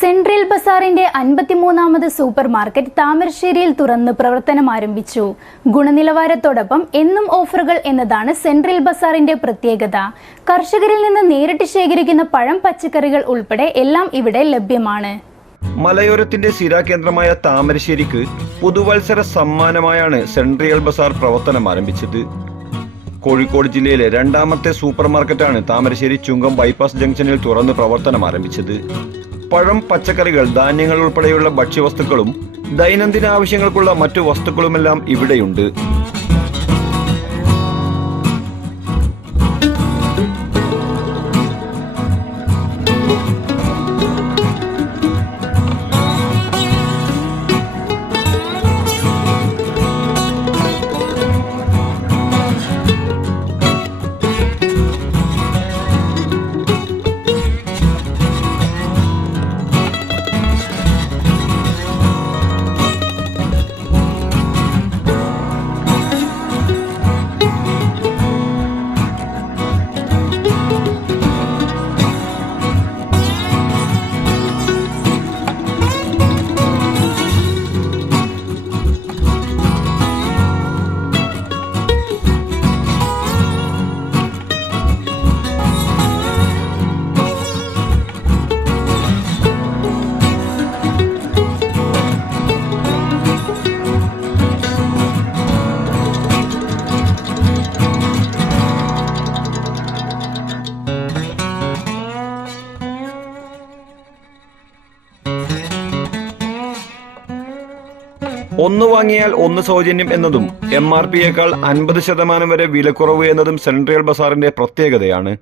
Central ബസാറിന്റെ അൻപത്തിമൂന്നാമത് super market താമരശ്ശേരിയിൽ തുറന്ന് പ്രവർത്തനം ആരംഭിച്ചു. ഗുണനിലവാരത്തോടൊപ്പം എന്നും ഓഫറുകൾ എന്നതാണ് സെൻട്രൽ ബസാറിന്റെ പ്രത്യേകത. കർഷകരിൽ നിന്ന് നേരിട്ട് ശേഖരിക്കുന്ന പഴം പച്ചക്കറികൾ ഉൾപ്പെടെ എല്ലാം ഇവിടെ ലഭ്യമാണ്. മലയോരത്തിന്റെ സ്ഥിരാകേന്ദ്രമായ താമരശ്ശേരിക്ക് പുതുവത്സര സമ്മാനമായാണ് സെൻട്രൽ ബസാർ പ്രവർത്തനം ആരംഭിച്ചത്. കോഴിക്കോട് ജില്ലയിലെ രണ്ടാമത്തെ സൂപ്പർ മാർക്കറ്റാണ് താമരശ്ശേരി ചുങ്കം ബൈപ്പാസ് ജംഗ്ഷനിൽ തുറന്ന് പ്രവർത്തനം ആരംഭിച്ചത്. പഴം പച്ചക്കറികൾ ധാന്യങ്ങൾ ഉൾപ്പെടെയുള്ള ഭക്ഷ്യവസ്തുക്കളും ദൈനംദിന ആവശ്യങ്ങൾക്കുള്ള മറ്റു വസ്തുക്കളുമെല്ലാം ഇവിടെയുണ്ട്. ഒന്ന് വാങ്ങിയാൽ ഒന്ന് സൗജന്യം എന്നതും എം ആർ പിയേക്കാൾ അൻപത് ശതമാനം വരെ വിലക്കുറവ് എന്നതും സെൻട്രൽ ബസാറിന്റെ പ്രത്യേകതയാണ്.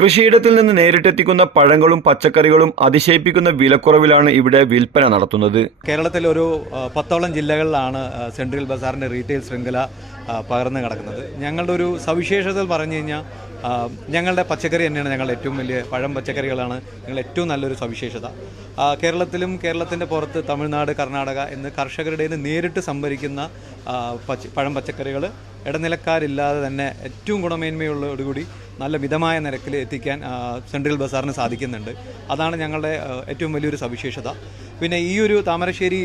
കൃഷിയിടത്തിൽ നിന്ന് നേരിട്ടെത്തിക്കുന്ന പഴങ്ങളും പച്ചക്കറികളും അതിശയിപ്പിക്കുന്ന വിലക്കുറവിലാണ് ഇവിടെ വിൽപ്പന നടത്തുന്നത്. കേരളത്തിൽ ഒരു പത്തോളം ജില്ലകളിലാണ് സെൻട്രൽ ബസാറിന്റെ റീറ്റെയിൽ ശൃംഖല പകർന്നു കിടക്കുന്നത്. ഞങ്ങളുടെ ഒരു സവിശേഷത പറഞ്ഞു കഴിഞ്ഞാൽ ഞങ്ങളുടെ പച്ചക്കറി തന്നെയാണ് ഞങ്ങളുടെ ഏറ്റവും വലിയ പഴം പച്ചക്കറികളാണ് ഞങ്ങളുടെ ഏറ്റവും നല്ലൊരു സവിശേഷത. കേരളത്തിലും കേരളത്തിന്റെ പുറത്ത് തമിഴ്നാട് കർണാടക എന്ന് കർഷകരുടെ നേരിട്ട് സംഭരിക്കുന്ന പച്ച പഴം പച്ചക്കറികൾ ഇടനിലക്കാരില്ലാതെ തന്നെ ഏറ്റവും ഗുണമേന്മയുള്ളതോടുകൂടി നല്ല മിതമായ നിരക്കിൽ എത്തിക്കാൻ സെൻട്രൽ ബസാറിന് സാധിക്കുന്നുണ്ട്. അതാണ് ഞങ്ങളുടെ ഏറ്റവും വലിയൊരു സവിശേഷത. പിന്നെ ഈ ഒരു താമരശ്ശേരി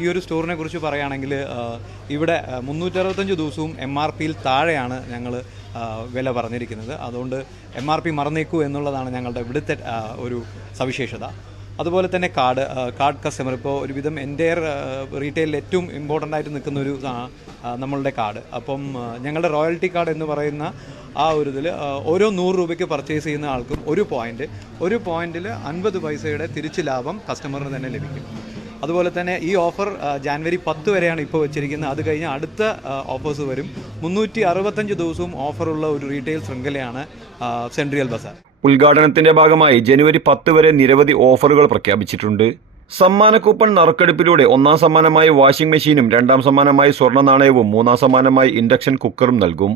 ഈ ഒരു സ്റ്റോറിനെ കുറിച്ച് പറയുകയാണെങ്കിൽ ഇവിടെ മുന്നൂറ്ററുപത്തഞ്ച് ദിവസവും എം ആർ പിയിൽ താഴെയാണ് ഞങ്ങൾ വില പറഞ്ഞിരിക്കുന്നത്. അതുകൊണ്ട് എം ആർ പി മറന്നേക്കൂ എന്നുള്ളതാണ് ഞങ്ങളുടെ ഇവിടുത്തെ ഒരു സവിശേഷത. അതുപോലെ തന്നെ കാർഡ് കാർഡ് കസ്റ്റമർ. ഇപ്പോൾ ഒരുവിധം എന്റെയർ റീറ്റെയിലിൽ ഏറ്റവും ഇമ്പോർട്ടന്റ് ആയിട്ട് നിൽക്കുന്ന ഒരു നമ്മളുടെ കാർഡ്. അപ്പം ഞങ്ങളുടെ റോയൽറ്റി കാർഡ് എന്ന് പറയുന്ന ആ ഒരു ഇതിൽ ഓരോ നൂറ് രൂപയ്ക്ക് പർച്ചേസ് ചെയ്യുന്ന ആൾക്കും ഒരു പോയിന്റ്. ഒരു പോയിന്റിൽ അൻപത് പൈസയുടെ തിരിച്ച് ലാഭം കസ്റ്റമറിന് തന്നെ ലഭിക്കും. അതുപോലെ തന്നെ ഈ ഓഫർ ജാനുവരി പത്ത് വരെയാണ് ഇപ്പോൾ വെച്ചിരിക്കുന്നത്. അത് കഴിഞ്ഞ് അടുത്ത ഓഫേഴ്സ് വരും. മുന്നൂറ്റി അറുപത്തഞ്ച് ദിവസവും ഓഫറുള്ള ഒരു റീറ്റെയിൽ ശൃംഖലയാണ് സെൻട്രിയൽ ബസാർ. ഉദ്ഘാടനത്തിന്റെ ഭാഗമായി ജനുവരി പത്ത് വരെ നിരവധി ഓഫറുകൾ പ്രഖ്യാപിച്ചിട്ടുണ്ട്. സമ്മാന കൂപ്പൺ നറുക്കെടുപ്പിലൂടെ ഒന്നാം സമ്മാനമായി വാഷിംഗ് മെഷീനും രണ്ടാം സമ്മാനമായി സ്വർണ നാണയവും മൂന്നാം സമ്മാനമായി ഇൻഡക്ഷൻ കുക്കറും നൽകും.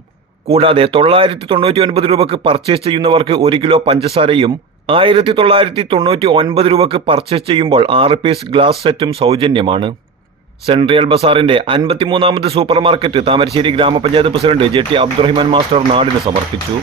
കൂടാതെ തൊള്ളായിരത്തി തൊണ്ണൂറ്റി ഒൻപത് രൂപക്ക് പർച്ചേസ് ചെയ്യുന്നവർക്ക് ഒരു കിലോ പഞ്ചസാരയും ആയിരത്തി തൊള്ളായിരത്തി തൊണ്ണൂറ്റി ഒൻപത് രൂപക്ക് പർച്ചേസ് ചെയ്യുമ്പോൾ ആറ് പീസ് ഗ്ലാസ് സെറ്റും സൗജന്യമാണ്. സെൻട്രിയൽ ബസാറിന്റെ അൻപത്തിമൂന്നാമത് സൂപ്പർ മാർക്കറ്റ് താമരശ്ശേരി ഗ്രാമപഞ്ചായത്ത് president J T Abdurahiman master നാടിന് സമർപ്പിച്ചു.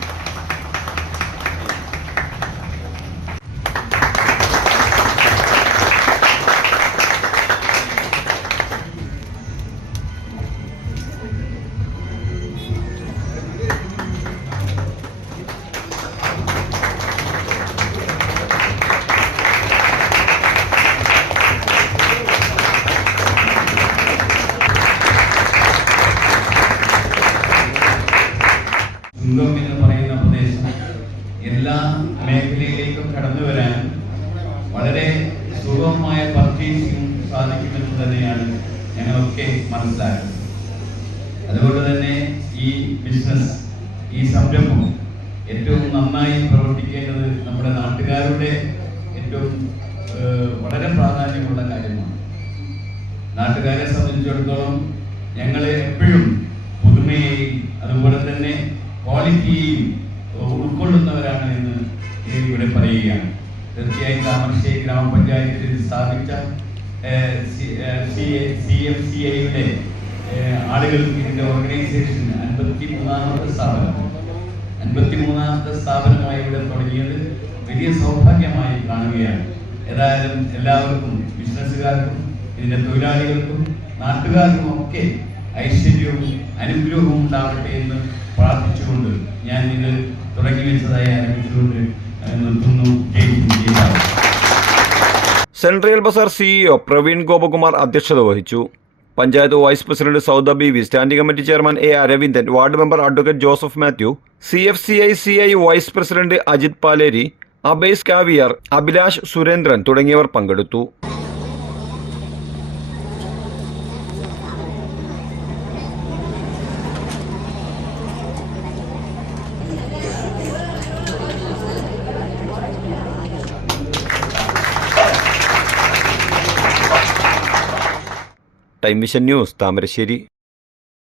വളരെ സുഗമമായ പർച്ചേസിംഗ് സാധിക്കുമെന്ന് തന്നെയാണ് ഞങ്ങളൊക്കെ മനസ്സിലാക്കുന്നത്. അതുകൊണ്ട് തന്നെ ഈ ബിസിനസ് ഈ സംരംഭം ഏറ്റവും നന്നായി പ്രവർത്തിക്കേണ്ടത് നമ്മുടെ നാട്ടുകാരുടെ ഏറ്റവും വളരെ പ്രാധാന്യമുള്ള കാര്യമാണ്. നാട്ടുകാരെ സംബന്ധിച്ചിടത്തോളം ഞങ്ങൾ എപ്പോഴും പുതുമയെയും അതുപോലെ തന്നെ ക്വാളിറ്റിയെയും ഉൾക്കൊള്ളുന്നവരാണ് എന്ന് ഇവിടെ പറയുകയാണ്. തീർച്ചയായും താമരശ്ശേരി ഗ്രാമപഞ്ചായത്തിൽ സ്ഥാപിച്ച സി എം സി ഐയുടെ ആളുകൾ ഇതിന്റെ ഓർഗനൈസേഷൻ അൻപത്തി മൂന്നാമത്തെ സ്ഥാപനം. അൻപത്തി മൂന്നാമത്തെ സ്ഥാപനമായി ഇവിടെ തുടങ്ങിയത് വലിയ സൗഭാഗ്യമായി കാണുകയാണ്. ഏതായാലും എല്ലാവർക്കും ബിസിനസ്സുകാർക്കും ഇതിന്റെ തൊഴിലാളികൾക്കും നാട്ടുകാർക്കും ഒക്കെ ഐശ്വര്യവും അനുഗ്രഹവും ഉണ്ടാവട്ടെ എന്ന് പ്രാർത്ഥിച്ചുകൊണ്ട് ഞാൻ ഇത് തുടങ്ങി വെച്ചതായി ആരംഭിച്ചുകൊണ്ട് നിർത്തുന്നു. ജയിക്കും ജയിക്കാം സെൻട്രൽ ബസാർ സിഇഒ പ്രവീൺ ഗോപകുമാർ അധ്യക്ഷത വഹിച്ചു. Panchayat vice president Sauda B V standing committee chairman A Aravindan ward member advocate Joseph Mathew C F C I C I vice president Ajith Paleri അബേസ് കാവിയർ അഭിലാഷ് സുരേന്ദ്രൻ തുടങ്ങിയവർ പങ്കെടുത്തു. Time vision news Thamarassery.